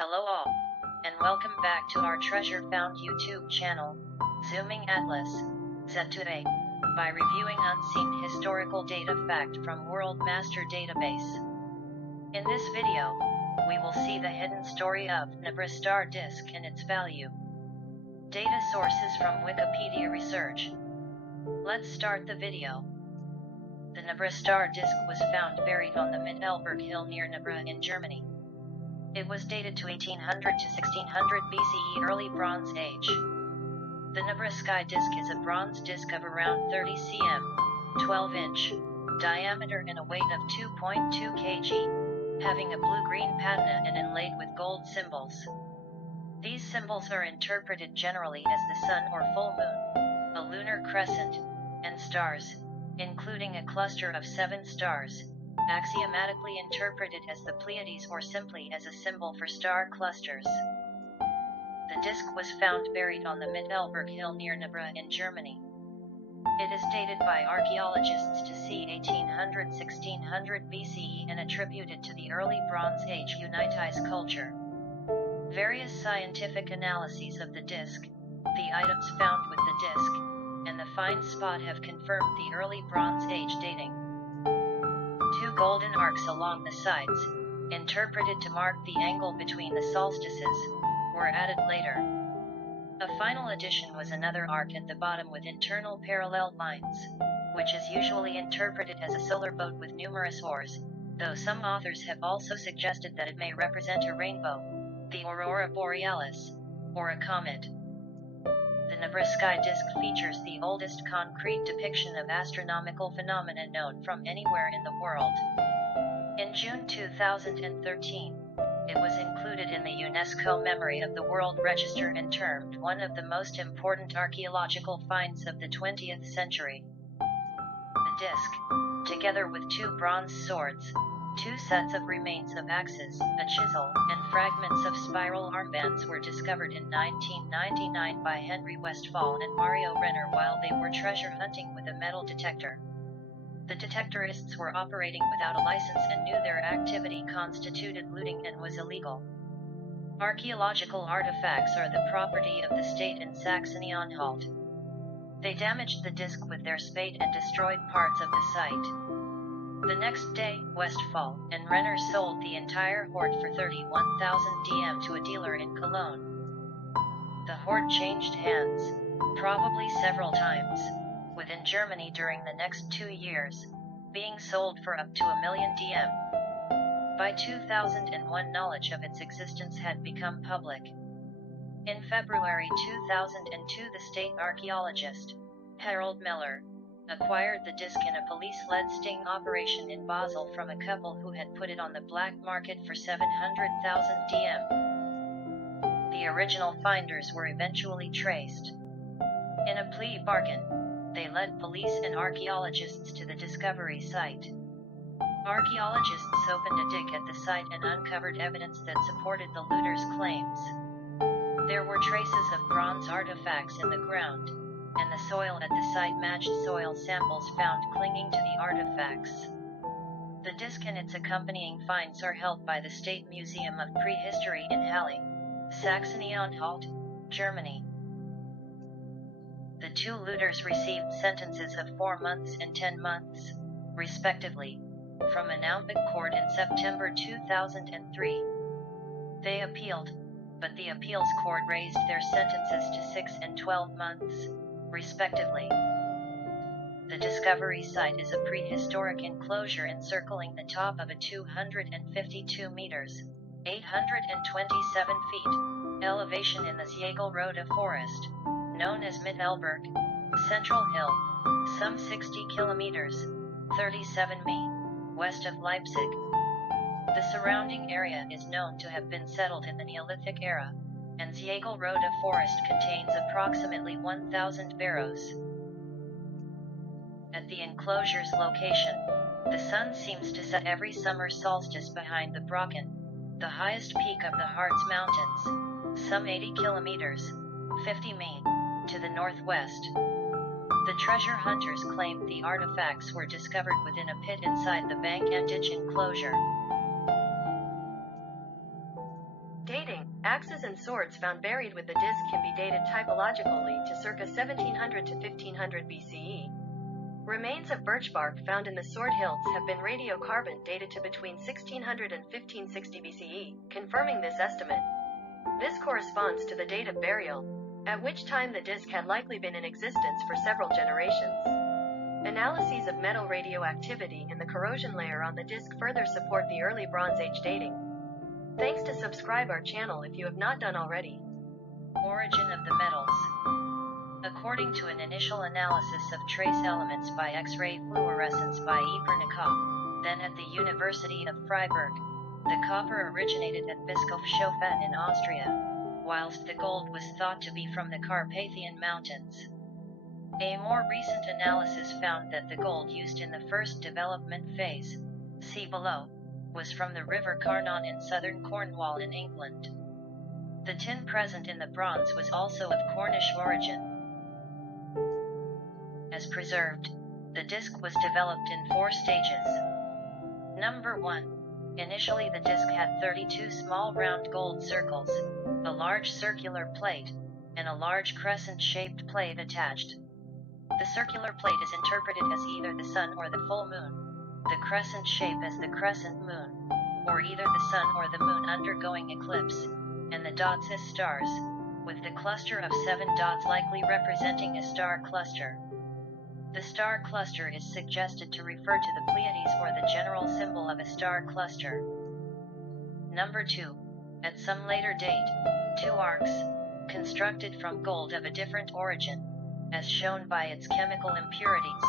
Hello all, and welcome back to our Treasure Found YouTube channel, Zooming Atlas, Z2A, by reviewing unseen historical data fact from World Master Database. In this video, we will see the hidden story of Nebra star disk and its value. Data sources from Wikipedia research. Let's start the video. The Nebra star disk was found buried on the Mittelberg Hill near Nebra in Germany. It was dated to 1800 to 1600 BCE Early Bronze Age. The Nebra sky disk is a bronze disk of around 30 cm, 12-inch, diameter and a weight of 2.2 kg, having a blue-green patina and inlaid with gold symbols. These symbols are interpreted generally as the sun or full moon, a lunar crescent, and stars, including a cluster of 7 stars, axiomatically interpreted as the Pleiades or simply as a symbol for star clusters. The disk was found buried on the Mittelberg Hill near Nebra in Germany. It is dated by archaeologists to c. 1800–1600 BCE and attributed to the early Bronze Age Unitis culture. Various scientific analyses of the disk, the items found with the disk, and the find spot have confirmed the early Bronze Age dating. 2 golden arcs along the sides, interpreted to mark the angle between the solstices, were added later. A final addition was another arc at the bottom with internal parallel lines, which is usually interpreted as a solar boat with numerous oars, though some authors have also suggested that it may represent a rainbow, the aurora borealis, or a comet. The Nebra sky disk features the oldest concrete depiction of astronomical phenomena known from anywhere in the world. In June 2013, it was included in the UNESCO Memory of the World Register and termed one of the most important archaeological finds of the 20th century. The disk, together with 2 bronze swords, 2 sets of remains of axes, a chisel, and fragments of spiral armbands were discovered in 1999 by Henry Westphal and Mario Renner while they were treasure hunting with a metal detector. The detectorists were operating without a license and knew their activity constituted looting and was illegal. Archaeological artifacts are the property of the state in Saxony-Anhalt. They damaged the disk with their spade and destroyed parts of the site. The next day, Westphal and Renner sold the entire hoard for 31,000 DM to a dealer in Cologne. The hoard changed hands, probably several times, within Germany during the next 2 years, being sold for up to 1 million DM. By 2001, knowledge of its existence had become public. In February 2002, the state archaeologist, Harold Miller, acquired the disk in a police-led sting operation in Basel from a couple who had put it on the black market for 700,000 DM. The original finders were eventually traced. In a plea bargain, they led police and archaeologists to the discovery site. Archaeologists opened a dig at the site and uncovered evidence that supported the looters' claims. There were traces of bronze artifacts in the ground, and the soil at the site matched soil samples found clinging to the artifacts. The disk and its accompanying finds are held by the State Museum of Prehistory in Halle, Saxony-Anhalt, Germany. The 2 looters received sentences of 4 months and 10 months, respectively, from an Olympic court in September 2003. They appealed, but the appeals court raised their sentences to 6 and 12 months, respectively. The discovery site is a prehistoric enclosure encircling the top of a 252 meters, 827 feet, elevation in the Ziegelrode forest, known as Mittelberg, Central Hill, some 60 kilometers, 37 mi, west of Leipzig. The surrounding area is known to have been settled in the Neolithic era, and Ziegelrode forest contains approximately 1,000 barrows. At the enclosure's location, the sun seems to set every summer solstice behind the Brocken, the highest peak of the Harz Mountains, some 80 kilometers, 50 mi, to the northwest. The treasure hunters claimed the artifacts were discovered within a pit inside the bank and ditch enclosure. Dating. Axes and swords found buried with the disc can be dated typologically to circa 1700 to 1500 BCE. Remains of birch bark found in the sword hilts have been radiocarbon dated to between 1600 and 1560 BCE, confirming this estimate. This corresponds to the date of burial, at which time the disc had likely been in existence for several generations. Analyses of metal radioactivity in the corrosion layer on the disc further support the early Bronze Age dating. Thanks to subscribe our channel if you have not done already. Origin of the metals. According to an initial analysis of trace elements by X-ray fluorescence by Ebernikov, then at the University of Freiburg, the copper originated at Bischofshofen in Austria, whilst the gold was thought to be from the Carpathian Mountains. A more recent analysis found that the gold used in the first development phase, see below, was from the River Carnon in southern Cornwall in England. The tin present in the bronze was also of Cornish origin. As preserved, the disc was developed in 4 stages. Number 1. Initially the disc had 32 small round gold circles, a large circular plate, and a large crescent-shaped plate attached. The circular plate is interpreted as either the sun or the full moon, the crescent shape as the crescent moon, or either the sun or the moon undergoing eclipse, and the dots as stars, with the cluster of 7 dots likely representing a star cluster. The star cluster is suggested to refer to the Pleiades or the general symbol of a star cluster. Number 2. At some later date, 2 arcs, constructed from gold of a different origin, as shown by its chemical impurities,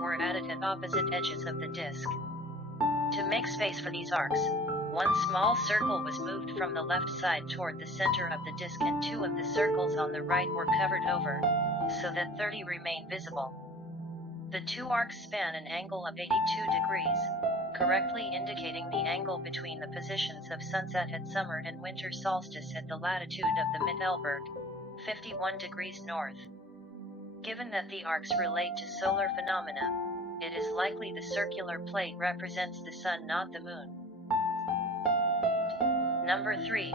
were added at opposite edges of the disc. To make space for these arcs, 1 small circle was moved from the left side toward the center of the disc and 2 of the circles on the right were covered over, so that 30 remain visible. The 2 arcs span an angle of 82 degrees, correctly indicating the angle between the positions of sunset at summer and winter solstice at the latitude of the Mittelberg, 51 degrees north. Given that the arcs relate to solar phenomena, it is likely the circular plate represents the sun, not the moon. Number 3.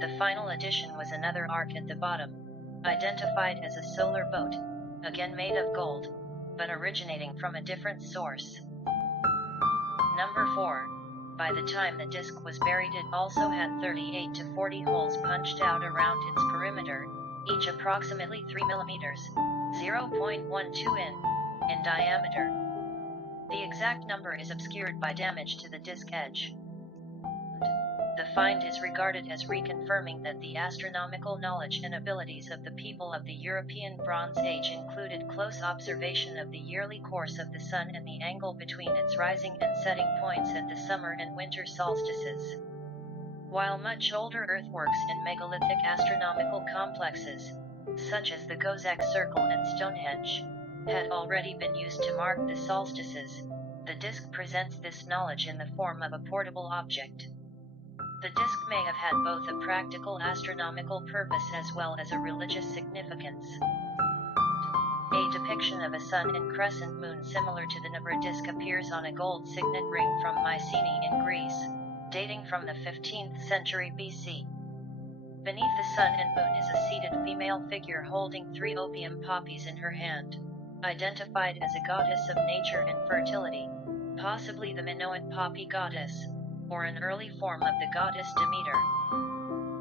The final addition was another arc at the bottom, identified as a solar boat, again made of gold, but originating from a different source. Number 4. By the time the disc was buried it also had 38 to 40 holes punched out around its perimeter, each approximately 3 mm, 0.12 in diameter. The exact number is obscured by damage to the disc edge. The find is regarded as reconfirming that the astronomical knowledge and abilities of the people of the European Bronze Age included close observation of the yearly course of the sun and the angle between its rising and setting points at the summer and winter solstices. While much older earthworks and megalithic astronomical complexes, such as the Kozak Circle and Stonehenge, had already been used to mark the solstices, the disc presents this knowledge in the form of a portable object. The disc may have had both a practical astronomical purpose as well as a religious significance. A depiction of a sun and crescent moon similar to the Nebra disc appears on a gold signet ring from Mycenae in Greece, dating from the 15th century BC. Beneath the sun and moon is a seated female figure holding 3 opium poppies in her hand, identified as a goddess of nature and fertility, possibly the Minoan poppy goddess, or an early form of the goddess Demeter.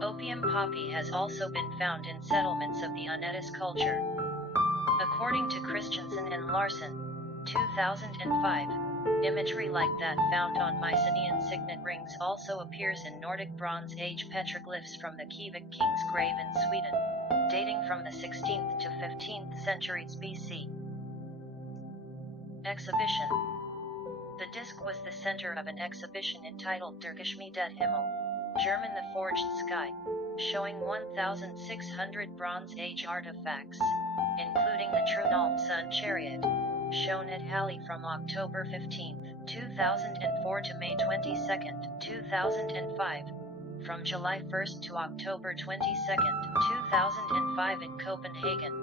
Opium poppy has also been found in settlements of the Unetis culture. According to Christensen and Larson, 2005, imagery like that found on Mycenaean signet rings also appears in Nordic Bronze Age petroglyphs from the Kivik king's grave in Sweden, dating from the 16th to 15th centuries BC. Exhibition. The disc was the center of an exhibition entitled Der Geschmiedete Himmel, German The Forged Sky, showing 1,600 Bronze Age artifacts, including the Trunalm Sun Chariot, shown at Halle from October 15, 2004 to May 22, 2005, from July 1 to October 22, 2005 in Copenhagen,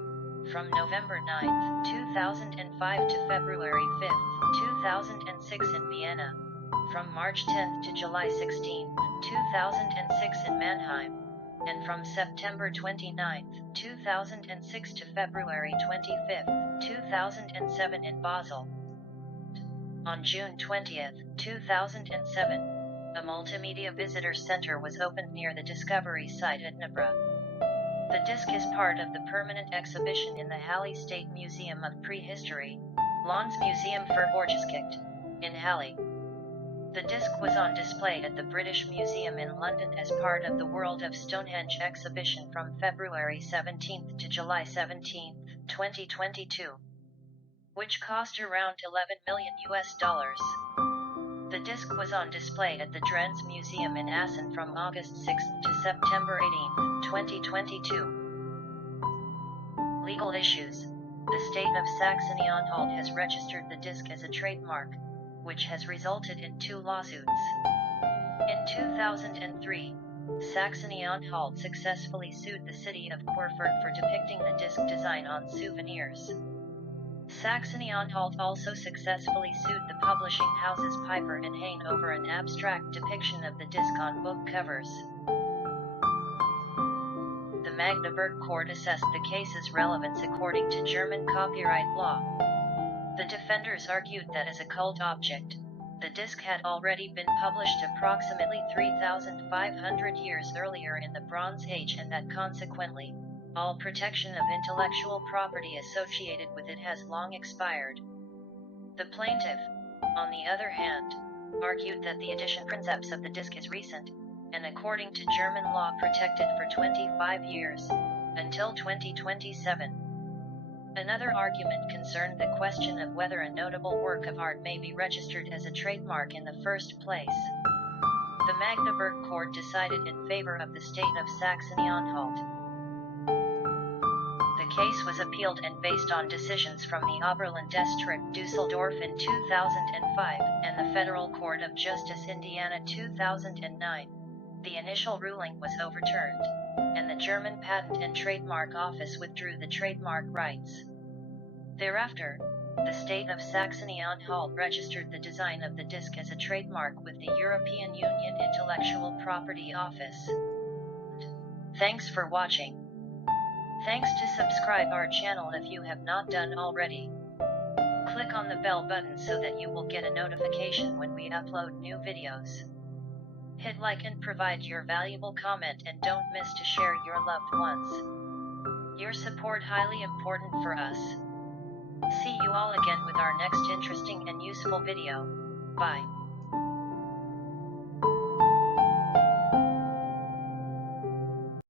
from November 9, 2005 to February 5, 2006 in Vienna, from March 10 to July 16, 2006 in Mannheim, and from September 29, 2006 to February 25, 2007 in Basel. On June 20, 2007, a multimedia visitor center was opened near the Discovery site at Nebra. The disc is part of the permanent exhibition in the Halle State Museum of Prehistory, Landsmuseum Verborgenschrift, in Halle. The disc was on display at the British Museum in London as part of the World of Stonehenge exhibition from February 17 to July 17, 2022, which cost around $11 million. The disc was on display at the Drenz Museum in Assen from August 6 to September 18, 2022. Legal issues. The state of Saxony-Anhalt has registered the disc as a trademark, which has resulted in 2 lawsuits. In 2003, Saxony-Anhalt successfully sued the city of Querfurt for depicting the disc design on souvenirs. Saxony-Anhalt also successfully sued the publishing houses Piper and Hain over an abstract depiction of the disc on book covers. The Magdeburg court assessed the case's relevance according to German copyright law. The defenders argued that as a cult object, the disc had already been published approximately 3,500 years earlier in the Bronze Age and that consequently, all protection of intellectual property associated with it has long expired. The plaintiff, on the other hand, argued that the edition princeps of the disc is recent, and according to German law protected for 25 years, until 2027. Another argument concerned the question of whether a notable work of art may be registered as a trademark in the first place. The Magdeburg court decided in favor of the state of Saxony-Anhalt. The case was appealed and based on decisions from the Oberlandesgericht Düsseldorf in 2005 and the Federal Court of Justice Indiana 2009. The initial ruling was overturned, and the German Patent and Trademark Office withdrew the trademark rights. Thereafter, the state of Saxony-Anhalt registered the design of the disc as a trademark with the European Union Intellectual Property Office. Thanks for watching. Thanks to subscribe our channel if you have not done already. Click on the bell button so that you will get a notification when we upload new videos. Hit like and provide your valuable comment and don't miss to share your loved ones. Your support highly important for us. See you all again with our next interesting and useful video. Bye.